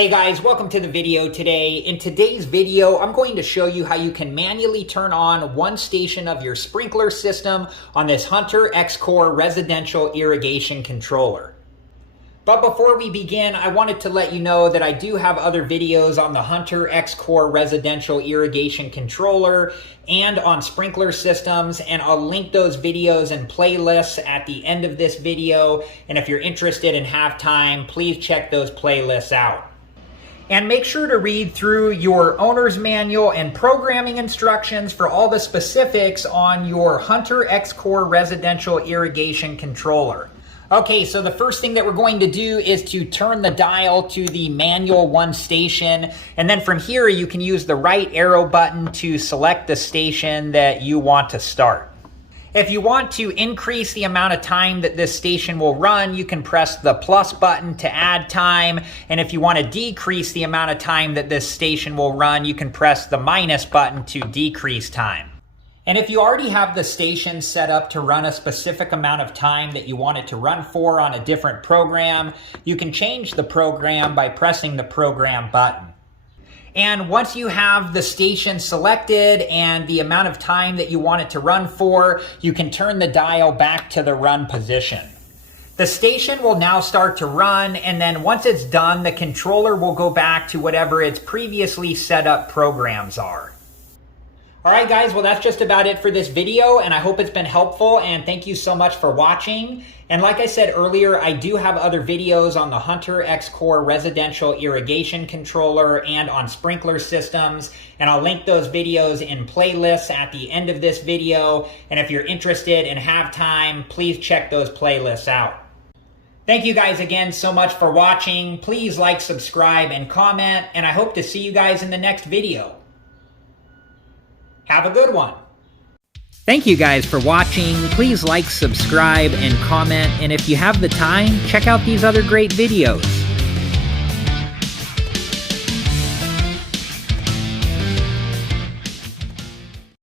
Hey guys, welcome to the video today. In today's video, I'm going to show you how you can manually turn on one station of your sprinkler system on this Hunter X-Core residential irrigation controller. But before we begin, I wanted to let you know that I do have other videos on the Hunter X-Core residential irrigation controller and on sprinkler systems, and I'll link those videos and playlists at the end of this video. And if you're interested and have time, please check those playlists out. And make sure to read through your owner's manual and programming instructions for all the specifics on your Hunter X-Core residential irrigation controller. Okay, so the first thing that we're going to do is to turn the dial to the manual one station, and then from here you can use the right arrow button to select the station that you want to start. If you want to increase the amount of time that this station will run, you can press the plus button to add time, and if you want to decrease the amount of time that this station will run, you can press the minus button to decrease time. And if you already have the station set up to run a specific amount of time that you want it to run for on a different program, you can change the program by pressing the program button. And once you have the station selected and the amount of time that you want it to run for, you can turn the dial back to the run position. The station will now start to run, and then once it's done, the controller will go back to whatever its previously set up programs are. Alright guys, well that's just about it for this video, and I hope it's been helpful, and thank you so much for watching. And like I said earlier, I do have other videos on the Hunter X-Core residential irrigation controller and on sprinkler systems, and I'll link those videos in playlists at the end of this video, and if you're interested and have time, please check those playlists out. Thank you guys again so much for watching. Please like, subscribe, and comment, and I hope to see you guys in the next video. Have a good one. Thank you guys for watching. Please like, subscribe, and comment. And if you have the time, check out these other great videos.